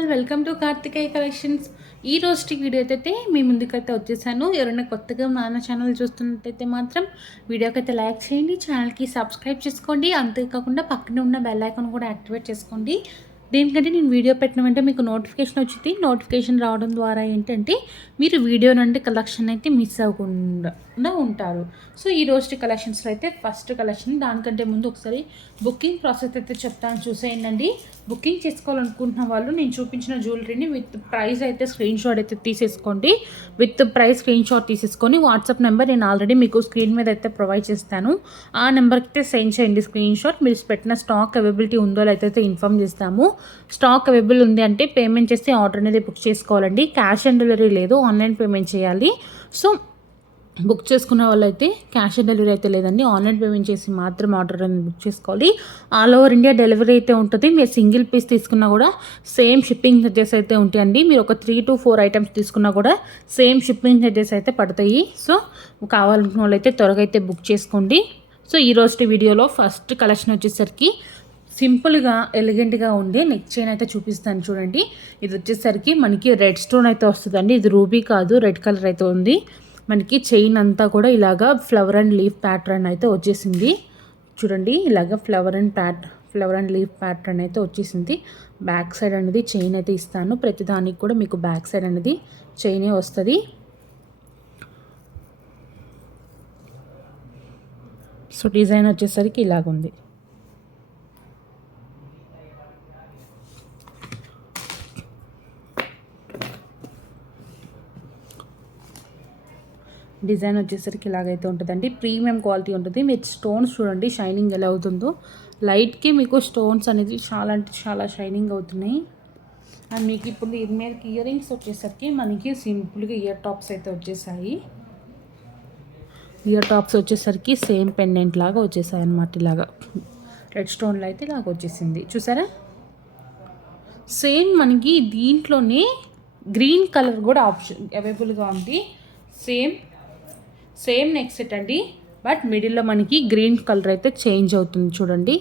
All welcome to Karthikeya collections. ఈ రోజు video అయితే మీ ముందుకైతే వచ్చేసాను. ఎవరైనా కొత్తగా మన ఛానల్ చూస్తున్నట్టయితే మాత్రం వీడియోకి అయితే లైక్ చేయండి, ఛానల్కి సబ్స్క్రైబ్ చేసుకోండి. అంతేకాకుండా పక్కనే ఉన్న బెల్ ఐకాన్ కూడా యాక్టివేట్ చేసుకోండి. దేనికంటే నేను వీడియో పెట్టిన వెంటనే మీకు నోటిఫికేషన్ వచ్చింది. నోటిఫికేషన్ రావడం ద్వారా ఏంటంటే మీరు వీడియో నుండి కలెక్షన్ అయితే మిస్ అవ్వకుండా ఉంటారు. సో ఈ రోజు కలెక్షన్స్లో అయితే ఫస్ట్ కలెక్షన్, దానికంటే ముందు ఒకసారి బుకింగ్ ప్రాసెస్ అయితే చెప్తాను, చూసేయండి. బుకింగ్ చేసుకోవాలనుకుంటున్న వాళ్ళు నేను చూపించిన జ్యువెలరీని విత్ ప్రైస్ అయితే స్క్రీన్ షాట్ అయితే తీసేసుకోండి. విత్ ప్రైస్ స్క్రీన్ షాట్ తీసేసుకొని వాట్సాప్ నెంబర్ నేను ఆల్రెడీ మీకు స్క్రీన్ మీద అయితే ప్రొవైడ్ చేస్తాను. ఆ నెంబర్కి అయితే సెండ్ చేయండి స్క్రీన్ షాట్. మీరు పెట్టిన స్టాక్ అవైలబిలిటీ ఉందో అయితే ఇన్ఫామ్ చేస్తాము. స్టాక్ అవైలబుల్ ఉంది అంటే పేమెంట్ చేసి ఆర్డర్ అనేది బుక్ చేసుకోవాలండి. క్యాష్ ఆన్ డెలివరీ లేదు, ఆన్లైన్ పేమెంట్ చేయాలి. సో బుక్ చేసుకున్న వాళ్ళైతే క్యాష్ ఆన్ డెలివరీ అయితే లేదండి, ఆన్లైన్ పేమెంట్ చేసి మాత్రం ఆర్డర్ అనేది బుక్ చేసుకోవాలి. ఆల్ ఓవర్ ఇండియా డెలివరీ అయితే ఉంటుంది. మీరు సింగిల్ పీస్ తీసుకున్నా కూడా సేమ్ షిప్పింగ్ చార్జెస్ అయితే ఉంటాయండి. మీరు ఒక 3 to 4 ఐటమ్స్ తీసుకున్నా కూడా సేమ్ షిప్పింగ్ చార్జెస్ అయితే పడతాయి. సో కావాలనుకున్న వాళ్ళైతే త్వరగా అయితే బుక్ చేసుకోండి. సో ఈరోజు వీడియోలో ఫస్ట్ కలెక్షన్ వచ్చేసరికి సింపుల్గా ఎలిగెంట్గా ఉండే నెక్ చైన్ అయితే చూపిస్తాను చూడండి. ఇది వచ్చేసరికి మనకి రెడ్ స్టోన్ అయితే వస్తుందండి. ఇది రూబీ కాదు, రెడ్ కలర్ అయితే ఉంది. మనకి చైన్ అంతా కూడా ఇలాగా ఫ్లవర్ అండ్ లీఫ్ ప్యాటర్న్ అయితే వచ్చేసింది చూడండి. ఇలాగ ఫ్లవర్ అండ్ లీఫ్ ప్యాటర్న్ అయితే వచ్చేసింది. బ్యాక్ సైడ్ అనేది చైన్ అయితే ఇస్తాను. ప్రతిదానికి కూడా మీకు బ్యాక్ సైడ్ అనేది చైనే వస్తుంది. సో డిజైన్ వచ్చేసరికి ఇలాగుంది. డిజైన్ వచ్చేసరికి ఇలాగైతే ఉంటుందండి. ప్రీమియం క్వాలిటీ ఉంటుంది. మీరు స్టోన్స్ చూడండి షైనింగ్ ఎలా అవుతుందో. లైట్కి మీకు స్టోన్స్ అనేది చాలా అంటే చాలా షైనింగ్ అవుతున్నాయి. అండ్ మీకు ఇప్పుడు దీని మీదకి ఇయర్ రింగ్స్ వచ్చేసరికి మనకి సింపుల్గా ఇయర్ టాప్స్ అయితే వచ్చేసాయి. ఇయర్ టాప్స్ వచ్చేసరికి సేమ్ పెండెంట్ లాగా వచ్చేసాయి అన్నమాట. ఇలాగా రెడ్ స్టోన్లో అయితే ఇలాగ వచ్చేసింది చూసారా. సేమ్ మనకి దీంట్లోనే గ్రీన్ కలర్ కూడా ఆప్షన్ అవైలబుల్గా ఉంది. సేమ్ నెక్ సెట్ అండి, బట్ మిడిల్లో మనకి గ్రీన్ కలర్ అయితే చేంజ్ అవుతుంది చూడండి.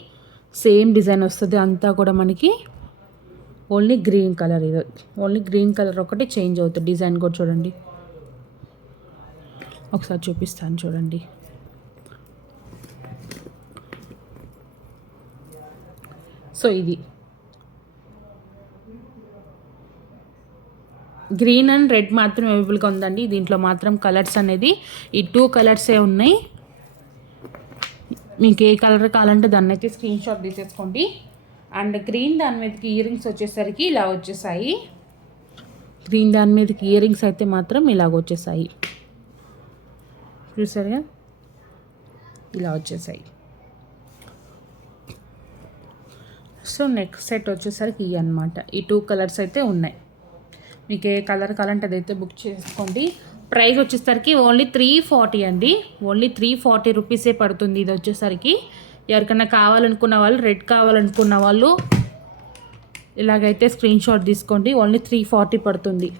సేమ్ డిజైన్ వస్తుంది అంతా కూడా మనకి ఓన్లీ గ్రీన్ కలర్. ఇది ఓన్లీ గ్రీన్ కలర్ ఒకటి చేంజ్ అవుతుంది. డిజైన్ కూడా చూడండి, ఒకసారి చూపిస్తాను చూడండి. సో ఇది గ్రీన్ అండ్ రెడ్ మాత్రం అవైలబుల్గా ఉందండి. దీంట్లో మాత్రం కలర్స్ అనేది ఈ 2 కలర్సే ఉన్నాయి. మీకు ఏ కలర్ కావాలంటే దాన్ని అయితే స్క్రీన్ షాట్ తీసేసుకోండి. అండ్ గ్రీన్ దాని మీదకి ఇయర్ రింగ్స్ వచ్చేసరికి ఇలా వచ్చేసాయి. గ్రీన్ దాని మీదకి ఇయర్ రింగ్స్ అయితే మాత్రం ఇలాగ వచ్చేసాయి చూసారుగా, ఇలా వచ్చేసాయి. సో నెక్స్ట్ సెట్ వచ్చేసరికి ఇవి అన్నమాట. ఈ 2 కలర్స్ అయితే ఉన్నాయి. మీకు ఏ కలర్ కావాలంటే అదైతే బుక్ చేసుకోండి. ప్రైస్ వచ్చేసరికి ఓన్లీ 340 అండి. ఓన్లీ 340 రూపీసే పడుతుంది. ఇది వచ్చేసరికి ఎవరికైనా కావాలనుకున్న వాళ్ళు, రెడ్ కావాలనుకున్న వాళ్ళు ఇలాగైతే స్క్రీన్ షాట్ తీసుకోండి. ఓన్లీ 340 పడుతుంది.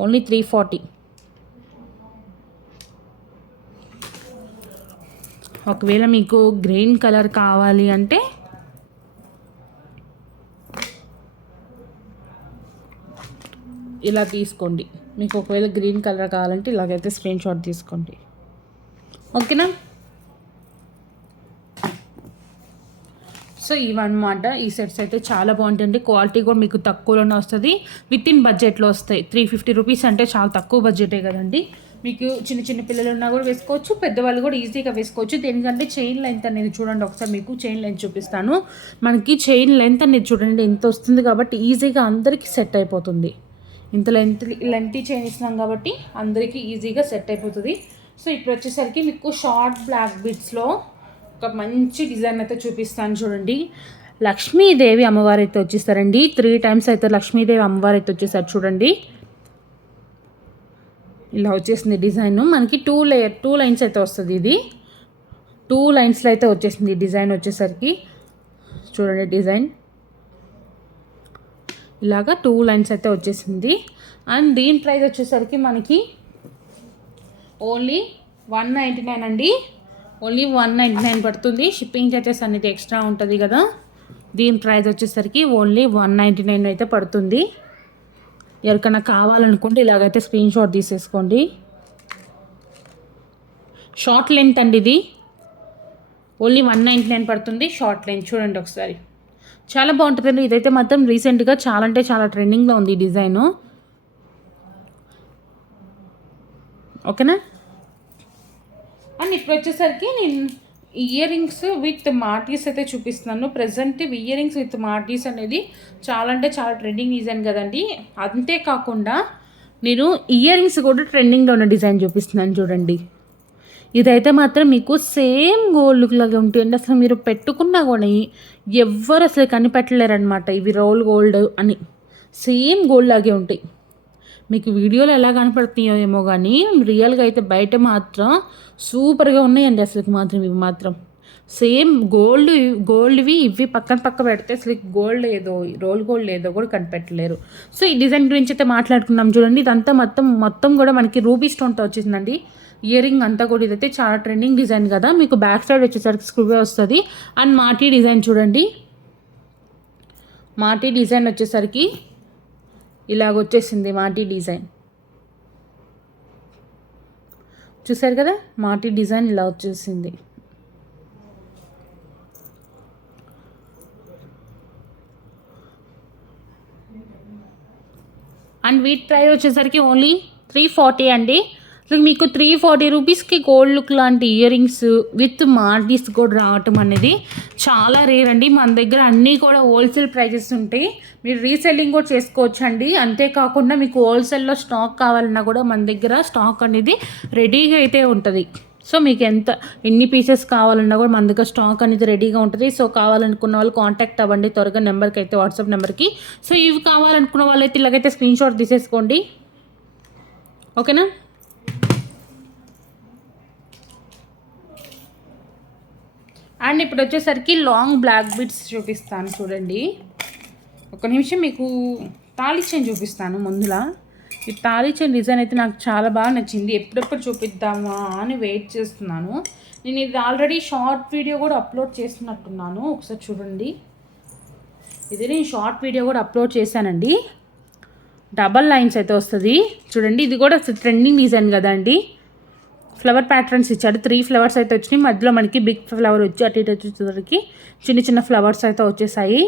ఓన్లీ 340. ఒకవేళ మీకు గ్రీన్ కలర్ కావాలి అంటే ఇలా తీసుకోండి. మీకు ఒకవేళ గ్రీన్ కలర్ కావాలంటే ఇలాగైతే స్క్రీన్ షాట్ తీసుకోండి, ఓకేనా. సో ఇవన్నమాట ఈ సెట్స్ అయితే చాలా బాగుంటుంది. క్వాలిటీ కూడా మీకు తక్కువలోనే వస్తుంది. విత్ ఇన్ బడ్జెట్లో వస్తాయి. 350 రూపీస్ అంటే చాలా తక్కువ బడ్జెటే కదండి. మీకు చిన్న పిల్లలు ఉన్నా కూడా వేసుకోవచ్చు, పెద్దవాళ్ళు కూడా ఈజీగా వేసుకోవచ్చు. దేనికంటే చైన్ లెంత్ అనేది చూడండి. ఒకసారి మీకు చైన్ లెంత్ చూపిస్తాను. మనకి చైన్ లెంత్ అనేది చూడండి ఎంత వస్తుంది, కాబట్టి ఈజీగా అందరికీ సెట్ అయిపోతుంది. ఇంత లెంతీ చైన్ ఇస్తున్నాం కాబట్టి అందరికీ ఈజీగా సెట్ అయిపోతుంది. సో ఇప్పుడు వచ్చేసరికి మీకు షార్ట్ బ్లాక్ బిట్స్లో ఒక మంచి డిజైన్ అయితే చూపిస్తాను చూడండి. లక్ష్మీదేవి అమ్మవారు అయితే వచ్చేసారండి. 3 times అయితే లక్ష్మీదేవి అమ్మవారు అయితే వచ్చేసారు చూడండి. ఇలా వచ్చేసింది డిజైన్. మనకి 2 లైన్స్ అయితే వస్తుంది. ఇది 2 లైన్స్లో అయితే వచ్చేసింది డిజైన్ వచ్చేసరికి చూడండి. డిజైన్ ఇలాగా 2 లైన్స్ అయితే వచ్చేసింది. అండ్ దీని ప్రైస్ వచ్చేసరికి మనకి ఓన్లీ 199 అండి. ఓన్లీ 199 పడుతుంది. షిప్పింగ్ చార్జెస్ అనేది ఎక్స్ట్రా ఉంటుంది కదా. దీని ప్రైస్ వచ్చేసరికి ఓన్లీ 199 అయితే పడుతుంది. ఎవరికైనా కావాలనుకుంటే ఇలాగైతే స్క్రీన్ షాట్ తీసేసుకోండి. షార్ట్ లెంత్ అండి ఇది, ఓన్లీ 199 పడుతుంది. షార్ట్ లెంత్ చూడండి ఒకసారి, చాలా బాగుంటుందండి. ఇదైతే మాత్రం రీసెంట్గా చాలా అంటే చాలా ట్రెండింగ్లో ఉంది ఈ డిజైను. ఓకేనా. అండ్ ఇప్పుడు వచ్చేసరికి నేను ఇయర్ రింగ్స్ విత్ మార్టీస్ అయితే చూపిస్తున్నాను. ప్రజెంట్ ఇయర్ రింగ్స్ విత్ మార్టీస్ అనేది చాలా అంటే చాలా ట్రెండింగ్ డిజైన్ కదండి. అంతేకాకుండా నేను ఇయర్ రింగ్స్ కూడా ట్రెండింగ్లో ఉన్న డిజైన్ చూపిస్తున్నాను చూడండి. ఇదైతే మాత్రం మీకు సేమ్ గోల్డ్ లుక్ లాగా ఉంటుంది. అసలు మీరు పెట్టుకున్నా కూడా ఎవ్వరు అసలు కనిపెట్టలేరనమాట ఇవి రోల్ గోల్డ్ అని. సేమ్ గోల్డ్ లాగే ఉంటాయి. మీకు వీడియోలో ఎలా కనపడుతున్నాయో ఏమో కానీ రియల్గా అయితే బయట మాత్రం సూపర్గా ఉన్నాయండి. అసలు మాత్రం ఇవి మాత్రం సేమ్ గోల్డ్వి ఇవి పక్క పెడితే అసలు గోల్డ్ ఏదో రోల్ గోల్డ్ ఏదో కూడా కనిపెట్టలేరు. సో ఈ డిజైన్ గురించి అయితే మాట్లాడుకున్నాం చూడండి. ఇదంతా మొత్తం కూడా మనకి రూబీ స్టోన్తో వచ్చేసిందండి. ఇయర్ రింగ్ అంతా కూడా ఇదైతే చాలా ట్రెండింగ్ డిజైన్ కదా. మీకు బ్యాక్ సైడ్ వచ్చేసరికి స్క్రూవే వస్తుంది. అండ్ మాటీ డిజైన్ చూడండి. మాటీ డిజైన్ వచ్చేసరికి ఇలాగ వచ్చేసింది. మాటీ డిజైన్ చూసారు కదా, మాటీ డిజైన్ ఇలా వచ్చేసింది. అండ్ వీటి ప్రైస్ వచ్చేసరికి ఓన్లీ 340 అండి. మీకు 340 రూపీస్కి గోల్డ్ లుక్ లాంటి ఇయర్ రింగ్స్ విత్ మార్టీస్ కూడా రావటం అనేది చాలా రేర్ అండి. మన దగ్గర అన్నీ కూడా హోల్సేల్ ప్రైజెస్ ఉంటాయి. మీరు రీసెల్లింగ్ కూడా చేసుకోవచ్చు అండి. అంతేకాకుండా మీకు హోల్సేల్లో స్టాక్ కావాలన్నా కూడా మన దగ్గర స్టాక్ అనేది రెడీగా అయితే ఉంటుంది. సో మీకు ఎన్ని పీసెస్ కావాలన్నా కూడా మన దగ్గర స్టాక్ అనేది రెడీగా ఉంటుంది. సో కావాలనుకున్న వాళ్ళు కాంటాక్ట్ అవ్వండి త్వరగా నెంబర్కి అయితే, వాట్సాప్ నెంబర్కి. సో ఇవి కావాలనుకున్న వాళ్ళైతే ఇలాగైతే స్క్రీన్ షాట్ తీసేసుకోండి. ఓకేనా. అండ్ ఇప్పుడు వచ్చేసరికి లాంగ్ బ్లాక్ బీడ్స్ చూపిస్తాను చూడండి. ఒక నిమిషం మీకు తాళి చైన్ చూపిస్తాను ముందులా. ఈ తాళి చైన్ డిజైన్ అయితే నాకు చాలా బాగా నచ్చింది. ఎప్పుడెప్పుడు చూపిద్దామా అని వెయిట్ చేస్తున్నాను. నేను ఇది ఆల్రెడీ షార్ట్ వీడియో కూడా అప్లోడ్ చేసినట్టున్నాను. ఒకసారి చూడండి. ఇది నేను షార్ట్ వీడియో కూడా అప్లోడ్ చేశానండి. డబల్ లైన్స్ అయితే వస్తుంది చూడండి. ఇది కూడా ట్రెండింగ్ డిజైన్ కదండి. ఫ్లవర్ ప్యాటర్న్స్ ఇచ్చాడు. 3 ఫ్లవర్స్ అయితే వచ్చినాయి. మధ్యలో మనకి బిగ్ ఫ్లవర్ వచ్చి అటు ఇటు వచ్చేసరికి చిన్న ఫ్లవర్స్ అయితే వచ్చేసాయి.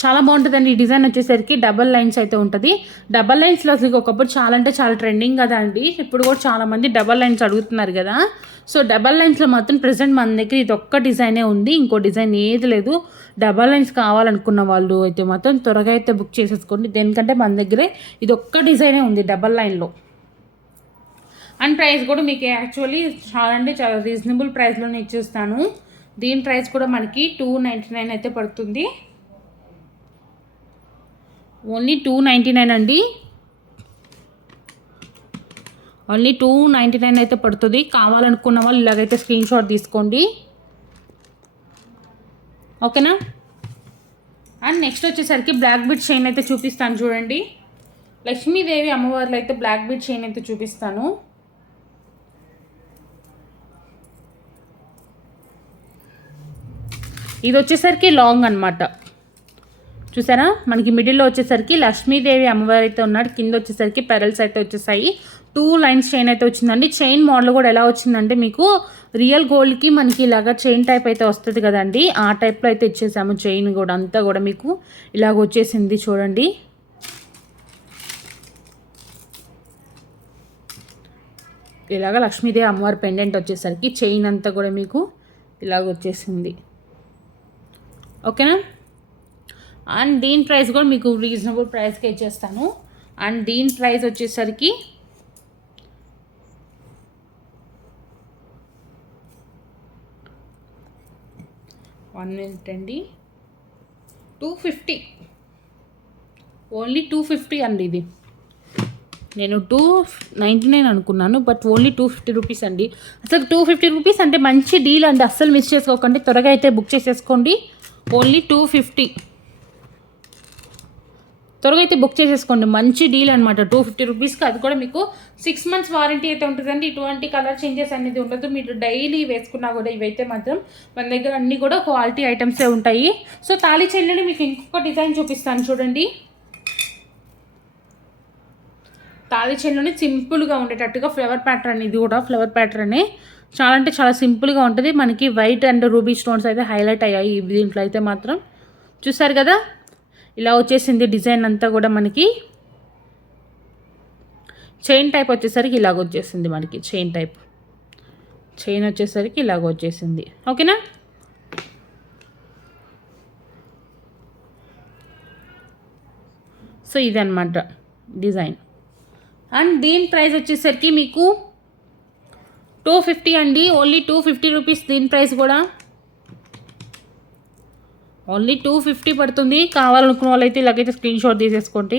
చాలా బాగుంటుందండి. ఈ డిజైన్ వచ్చేసరికి డబల్ లైన్స్ అయితే ఉంటుంది. డబల్ లైన్స్లో అసలు ఒకప్పుడు చాలా అంటే చాలా ట్రెండింగ్ కదా అండి. ఇప్పుడు కూడా చాలామంది డబల్ లైన్స్ అడుగుతున్నారు కదా. సో డబల్ లైన్స్లో మాత్రం ప్రజెంట్ మన దగ్గర ఇది ఒక్క డిజైనే ఉంది. ఇంకో డిజైన్ ఏది లేదు. డబల్ లైన్స్ కావాలనుకున్న వాళ్ళు అయితే మాత్రం త్వరగా అయితే బుక్ చేసేసుకోండి. దేనికంటే మన దగ్గరే ఇది ఒక్క డిజైనే ఉంది డబల్ లైన్లో. అండ్ ప్రైస్ కూడా మీకు యాక్చువల్లీ చాలా అంటే చాలా రీజనబుల్ ప్రైస్లోనే ఇచ్చేస్తాను. దీని ప్రైస్ కూడా మనకి 299 అయితే పడుతుంది. ఓన్లీ 299 అండి. ఓన్లీ 299 అయితే పడుతుంది. కావాలనుకున్న వాళ్ళు ఇలాగైతే స్క్రీన్ షాట్ తీసుకోండి. ఓకేనా. అండ్ నెక్స్ట్ వచ్చేసరికి బ్లాక్ బీడ్ చైన్ అయితే చూపిస్తాను చూడండి. లక్ష్మీదేవి అమ్మవార్లు అయితే బ్లాక్ బీడ్ చైన్ అయితే చూపిస్తాను. ఇది వచ్చేసరికి లాంగ్ అనమాట. చూసారా, మనకి మిడిల్లో వచ్చేసరికి లక్ష్మీదేవి అమ్మవారు అయితే ఉన్నాడు. కింద వచ్చేసరికి పెరల్స్ అయితే వచ్చేసాయి. 2 లైన్స్ చైన్ అయితే వచ్చిందండి. చైన్ మోడల్ కూడా ఎలా వచ్చిందంటే మీకు రియల్ గోల్డ్కి మనకి ఇలాగా చైన్ టైప్ అయితే వస్తుంది కదండి. ఆ టైప్లో అయితే ఇచ్చేసాము. చైన్ కూడా అంతా కూడా మీకు ఇలాగ వచ్చేసింది చూడండి. ఇలాగ లక్ష్మీదేవి అమ్మవారి పెండెంట్ వచ్చేసరికి చైన్ అంతా కూడా మీకు ఇలాగ వచ్చేసింది. ఓకేనా. అండ్ దీని ప్రైస్ కూడా మీకు రీజనబుల్ ప్రైస్కి ఇచ్చేస్తాను. అండ్ దీని ప్రైస్ వచ్చేసరికి అండి 250. ఓన్లీ 250 అండి. ఇది నేను 299 అనుకున్నాను, బట్ ఓన్లీ 250 రూపీస్ అండి. అసలు 250 రూపీస్ అంటే మంచి డీల్ అండి. అస్సలు మిస్ చేసుకోకండి. త్వరగా అయితే బుక్ చేసేసుకోండి. ఓన్లీ 250. త్వరగా అయితే బుక్ చేసేసుకోండి. మంచి డీల్ అనమాట. 250 రూపీస్కి, అది కూడా మీకు 6 months వారంటీ అయితే ఉంటుందండి. ఇటువంటి కలర్ చేంజెస్ అనేది ఉండదు. మీరు డైలీ వేసుకున్నా కూడా ఇవైతే మాత్రం మన దగ్గర అన్నీ కూడా క్వాలిటీ ఐటమ్సే ఉంటాయి. సో తాళి చెల్లుని మీకు ఇంకొక డిజైన్ చూపిస్తాను చూడండి. తాళి చెల్లుని సింపుల్గా ఉండేటట్టుగా ఫ్లవర్ ప్యాటర్న్, ఇది కూడా ఫ్లవర్ ప్యాటర్నే. చాలా అంటే చాలా సింపుల్గా ఉంటుంది. మనకి వైట్ అండ్ రూబీ స్టోన్స్ అయితే హైలైట్ అయ్యాయి దీంట్లో అయితే మాత్రం. చూసారు కదా, ఇలా వచ్చేసింది డిజైన్ అంతా కూడా. మనకి చైన్ టైప్ వచ్చేసరికి ఇలాగ వచ్చేసింది. మనకి చైన్ టైప్, చైన్ వచ్చేసరికి ఇలాగ వచ్చేసింది. ఓకేనా. సో ఇదన్నమాట డిజైన్. అండ్ దీని ప్రైస్ వచ్చేసరికి మీకు 250 అండి. ఓన్లీ 250 రూపీస్ దీని ప్రైస్ కూడా. ఓన్లీ 250 పడుతుంది. కావాలనుకున్న వాళ్ళైతే ఇలాగైతే స్క్రీన్ షాట్ తీసేసుకోండి.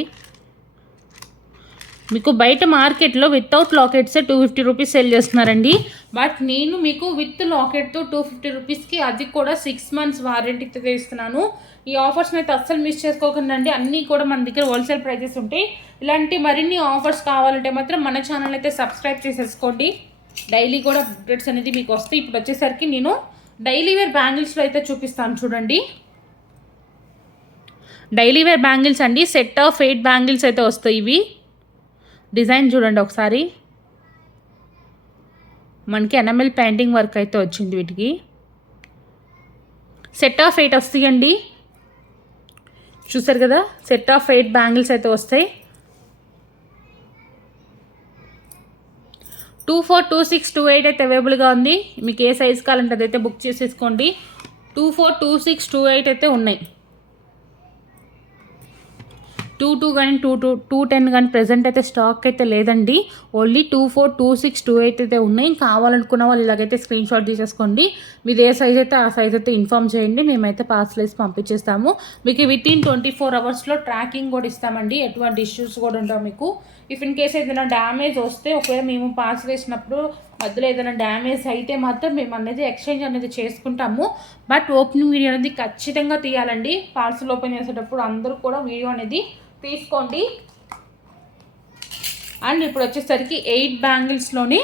మీకు బయట మార్కెట్లో వితౌట్ లాకెట్సే 250 రూపీస్ సెల్ చేస్తున్నారండి. బట్ నేను మీకు విత్ లాకెట్తో 250 రూపీస్కి, అది కూడా 6 months వారంటీతో ఇస్తున్నాను. ఈ ఆఫర్స్ని అయితే అస్సలు మిస్ చేసుకోకండి. అన్నీ కూడా మన దగ్గర హోల్సేల్ ప్రైజెస్ ఉంటాయి. ఇలాంటి మరిన్ని ఆఫర్స్ కావాలంటే మాత్రం మన ఛానల్ అయితే సబ్స్క్రైబ్ చేసేసుకోండి. డైలీ కూడా అప్డేట్స్ అనేది మీకు వస్తాయి. ఇప్పుడు వచ్చేసరికి నేను డైలీ వేర్ బ్యాంగిల్స్లో అయితే చూపిస్తాను చూడండి. డైలీ వేర్ బ్యాంగిల్స్ అండి. సెట్ ఆఫ్ 8 బ్యాంగిల్స్ అయితే వస్తాయి. ఇవి డిజైన్ చూడండి ఒకసారి. మనకి ఎనామెల్ పెయింటింగ్ వర్క్ అయితే వచ్చింది వీటికి. సెట్ ఆఫ్ 8 వస్తాయండి. చూసారు కదా, సెట్ ఆఫ్ 8 బ్యాంగిల్స్ అయితే వస్తాయి. 24, 26, 28 అయితే అవైలబుల్గా ఉంది. మీకు ఏ సైజ్ కావాలంటే అదైతే బుక్ చేసేసుకోండి. 24, 26, 28 అయితే ఉన్నాయి. 22 కానీ 210 కానీ ప్రెజెంట్ అయితే స్టాక్ అయితే లేదండి. ఓన్లీ 24, 26, 28 అయితే ఉన్నాయి. కావాలనుకున్న వాళ్ళు ఇలాగైతే స్క్రీన్ షాట్ తీసేసుకోండి. మీరు ఏ సైజ్ అయితే ఆ సైజ్ అయితే ఇన్ఫామ్ చేయండి. మేమైతే పార్సల్ వేసి పంపించేస్తాము. మీకు వితిన్ 24 hours ట్రాకింగ్ కూడా ఇస్తామండి. ఎటువంటి ఇష్యూస్ కూడా ఉండవు మీకు. ఇఫ్ ఇన్ కేస్ ఏదైనా డ్యామేజ్ వస్తే, ఒకవేళ మేము పార్సల్ వేసినప్పుడు మధ్యలో ఏదైనా డ్యామేజ్ అయితే మాత్రం మేము అనేది ఎక్స్చేంజ్ అనేది చేసుకుంటాము. బట్ ఓపెనింగ్ వీడియో అనేది ఖచ్చితంగా తీయాలండి. పార్సల్ ఓపెన్ చేసేటప్పుడు అందరూ కూడా వీడియో అనేది తీసుకోండి. అండ్ ఇప్పుడు వచ్చేసరికి 8 బ్యాంగిల్స్లోని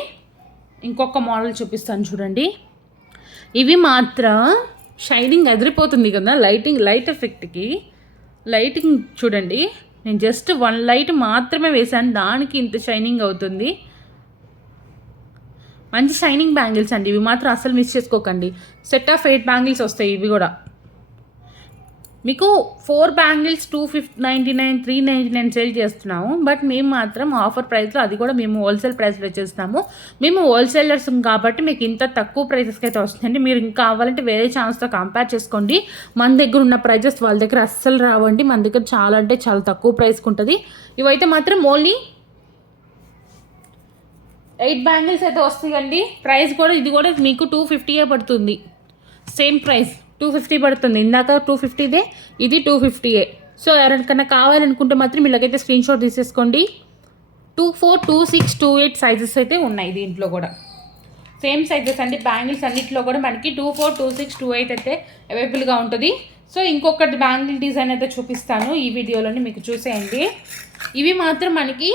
ఇంకొక మోడల్ చూపిస్తాను చూడండి. ఇవి మాత్రం షైనింగ్ ఎదిరిపోతుంది కదా లైట్ ఎఫెక్ట్కి. లైటింగ్ చూడండి, నేను జస్ట్ 1 లైట్ మాత్రమే వేసాను, దానికి ఇంత షైనింగ్ అవుతుంది. మంచి షైనింగ్ బ్యాంగిల్స్ అండి. ఇవి మాత్రం అసలు మిస్ చేసుకోకండి. సెట్ ఆఫ్ 8 బ్యాంగిల్స్ వస్తాయి. ఇవి కూడా మీకు 4 బ్యాంగిల్స్ 299, 399 సేల్ చేస్తున్నాము. బట్ మేము మాత్రం ఆఫర్ ప్రైస్లో, అది కూడా మేము హోల్సేల్ ప్రైస్లో చేస్తాము. మేము హోల్సేలర్స్ కాబట్టి మీకు ఇంత తక్కువ ప్రైజెస్కి అయితే వస్తుందండి. మీరు ఇంకా కావాలంటే వేరే ఛానల్స్తో కంపేర్ చేసుకోండి. మన దగ్గర ఉన్న ప్రైజెస్ వాళ్ళ దగ్గర అస్సలు రావండి. మన దగ్గర చాలా అంటే చాలా తక్కువ ప్రైస్కి ఉంటుంది. ఇవైతే మాత్రం ఓన్లీ 8 బ్యాంగిల్స్ అయితే వస్తాయండి. ప్రైస్ కూడా ఇది కూడా మీకు 250 పడుతుంది. సేమ్ ప్రైస్ 250 పడుతుంది. ఇందాక 250దే, ఇది 250. సో ఎవరికైనా కావాలనుకుంటే మాత్రం ఇలాగైతే స్క్రీన్ షాట్ తీసేసుకోండి. 24, 26, 28 సైజెస్ అయితే ఉన్నాయి. దీంట్లో కూడా సేమ్ సైజెస్ అండి. బ్యాంగిల్స్ అన్నింటిలో కూడా మనకి 24, 26, 28 అయితే అవైలబుల్గా ఉంటుంది. సో ఇంకొకటి బ్యాంగిల్ డిజైన్ అయితే చూపిస్తాను ఈ వీడియోలోని, మీకు చూసేయండి. ఇవి మాత్రం మనకి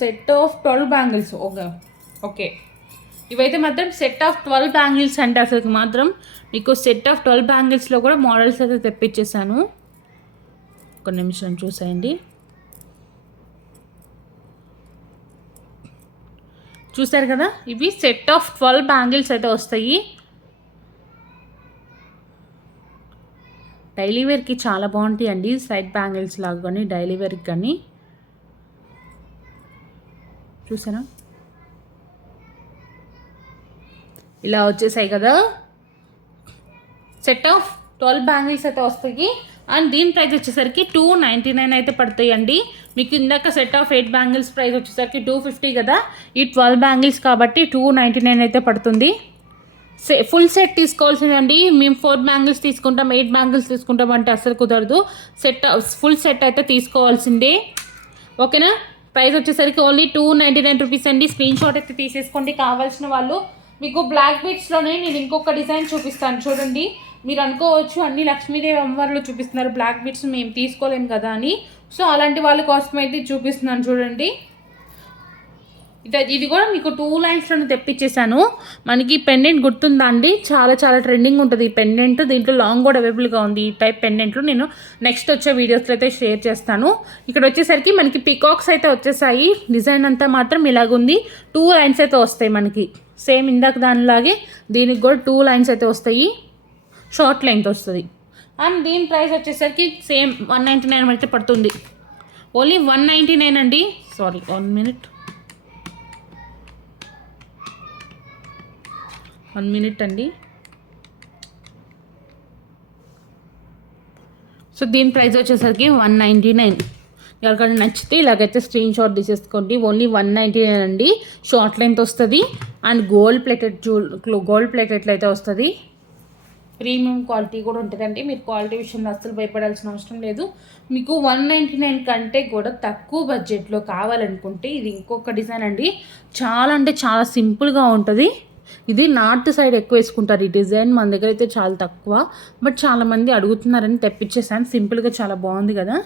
సెట్ ఆఫ్ 12 బ్యాంగిల్స్. ఓకే, ఇవైతే మాత్రం సెట్ ఆఫ్ 12 బ్యాంగిల్స్ అంటే అసలు మాత్రం మీకు సెట్ ఆఫ్ 12 బ్యాంగిల్స్లో కూడా మోడల్స్ అయితే తెప్పించేసాను. ఒక నిమిషం చూసేయండి. చూసారు కదా, ఇవి సెట్ ఆఫ్ 12 బ్యాంగిల్స్ అయితే వస్తాయి. డైలీ వేర్కి చాలా బాగుంటాయి అండి. సైడ్ బ్యాంగిల్స్ లాగా కానీ డైలీ వేర్కి కానీ. చూసారా, ఇలా వచ్చేసాయి కదా. సెట్ ఆఫ్ 12 బ్యాంగిల్స్ అయితే వస్తాయి. అండ్ దీని ప్రైస్ వచ్చేసరికి 299 అయితే పడతాయి అండి. మీకు ఇందాక సెట్ ఆఫ్ 8 బ్యాంగిల్స్ ప్రైస్ వచ్చేసరికి 250 కదా. ఈ 12 బ్యాంగిల్స్ కాబట్టి 299 అయితే పడుతుంది. ఫుల్ సెట్ తీసుకోవాల్సిందండి. మేము 4 బ్యాంగిల్స్ తీసుకుంటాం, 8 బ్యాంగిల్స్ తీసుకుంటాం అంటే అస్సలు కుదరదు. ఫుల్ సెట్ అయితే తీసుకోవాల్సిందే. ఓకేనా. ప్రైస్ వచ్చేసరికి ఓన్లీ 299 రూపీస్ అండి. స్క్రీన్ షాట్ అయితే తీసేసుకోండి. కావాల్సిన వాళ్ళు మీకు బ్లాక్ బీడ్స్లోనే నేను ఇంకొక డిజైన్ చూపిస్తాను చూడండి. మీరు అనుకోవచ్చు అన్ని లక్ష్మీదేవి అమ్మవారిలో చూపిస్తున్నారు, బ్లాక్ బీడ్స్ మేము తీసుకోలేము కదా అని. సో అలాంటి వాళ్ళ కోసం అయితే చూపిస్తున్నాను చూడండి. ఇది కూడా మీకు 2 లైన్స్లోనే తెప్పించేసాను. మనకి పెండెంట్ గుర్తుందా అండి, చాలా చాలా ట్రెండింగ్ ఉంటుంది ఈ పెండెంట్. దీంట్లో లాంగ్ కూడా అవైలబుల్గా ఉంది. ఈ టైప్ పెండెంట్లు నేను నెక్స్ట్ వచ్చే వీడియోస్లో అయితే షేర్ చేస్తాను. ఇక్కడ వచ్చేసరికి మనకి పికాక్స్ అయితే వచ్చేసాయి. డిజైన్ అంతా మాత్రం ఇలాగుంది. 2 లైన్స్ అయితే వస్తాయి మనకి, సేమ్ ఇందాక దానిలాగే దీనికి కూడా 2 లైన్స్ అయితే వస్తాయి. షార్ట్ లెంగ్త్ వస్తుంది. అండ్ దీని ప్రైస్ వచ్చేసరికి సేమ్ 199 అయితే పడుతుంది. ఓన్లీ 199 అండి. సారీ 1 మినిట్ అండి. సో దీని ప్రైస్ వచ్చేసరికి 199. ఎవరికైనా నచ్చితే ఇలాగైతే స్క్రీన్ షాట్ తీసేసుకోండి. ఓన్లీ 199 అండి. షార్ట్ లెంత్ వస్తుంది అండ్ గోల్డ్ ప్లేటెడ్ అయితే వస్తుంది. ప్రీమియం క్వాలిటీ కూడా ఉంటుందండి. మీరు క్వాలిటీ విషయంలో అస్సలు భయపడాల్సిన అవసరం లేదు. మీకు 199 కంటే కూడా తక్కువ బడ్జెట్లో కావాలనుకుంటే ఇది ఇంకొక డిజైన్ అండి. చాలా అంటే చాలా సింపుల్గా ఉంటుంది. ఇది నార్త్ సైడ్ ఎక్కువ వేసుకుంటారు ఈ డిజైన్, మన దగ్గర అయితే చాలా తక్కువ. బట్ చాలామంది అడుగుతున్నారని తెప్పించేసాను. సింపుల్గా చాలా బాగుంది కదా.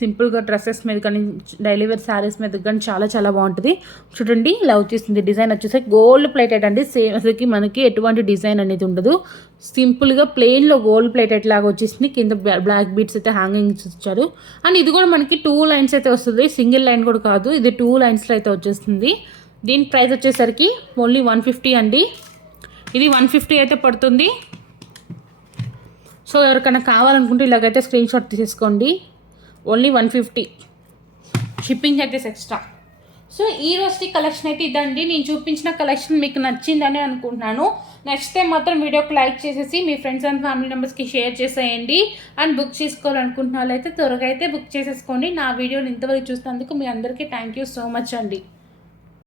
సింపుల్గా డ్రెస్సెస్ మీద కానీ డైలీ వేర్ శారీస్ మీద కానీ చాలా చాలా బాగుంటుంది. చూడండి ఇలా వచ్చేసింది. డిజైన్ వచ్చేసి గోల్డ్ ప్లేటెడ్ అండి. సేమ్ అసలుకి మనకి ఎటువంటి డిజైన్ అనేది ఉండదు. సింపుల్గా ప్లెయిన్లో గోల్డ్ ప్లేటెడ్ లాగా వచ్చేసింది. కింద బ్లాక్ బీడ్స్ అయితే హ్యాంగింగ్స్ ఇచ్చారు. అండ్ ఇది కూడా మనకి 2 లైన్స్ అయితే వస్తుంది. సింగిల్ లైన్ కూడా కాదు, ఇది 2 లైన్స్లో అయితే వచ్చేస్తుంది. దీని ప్రైస్ వచ్చేసరికి ఓన్లీ 150 అండి. ఇది 150 అయితే పడుతుంది. సో ఎవరికైనా కావాలనుకుంటే ఇలాగైతే స్క్రీన్ షాట్ తీసేసుకోండి. ఓన్లీ 150. షిప్పింగ్ అయితే ఎక్స్ట్రా. సో ఈ రోజు కలెక్షన్ అయితే ఇదండి. నేను చూపించిన కలెక్షన్ మీకు నచ్చిందని అనుకుంటున్నాను. నచ్చితే మాత్రం వీడియోకి లైక్ చేసేసి మీ ఫ్రెండ్స్ అండ్ ఫ్యామిలీ మెంబర్స్కి షేర్ చేసేయండి. అండ్ బుక్ చేసుకోవాలనుకుంటున్న వాళ్ళైతే త్వరగా అయితే బుక్ చేసేసుకోండి. నా వీడియోని ఇంతవరకు చూసినందుకు మీ అందరికీ థ్యాంక్ యూ సో మచ్ అండి.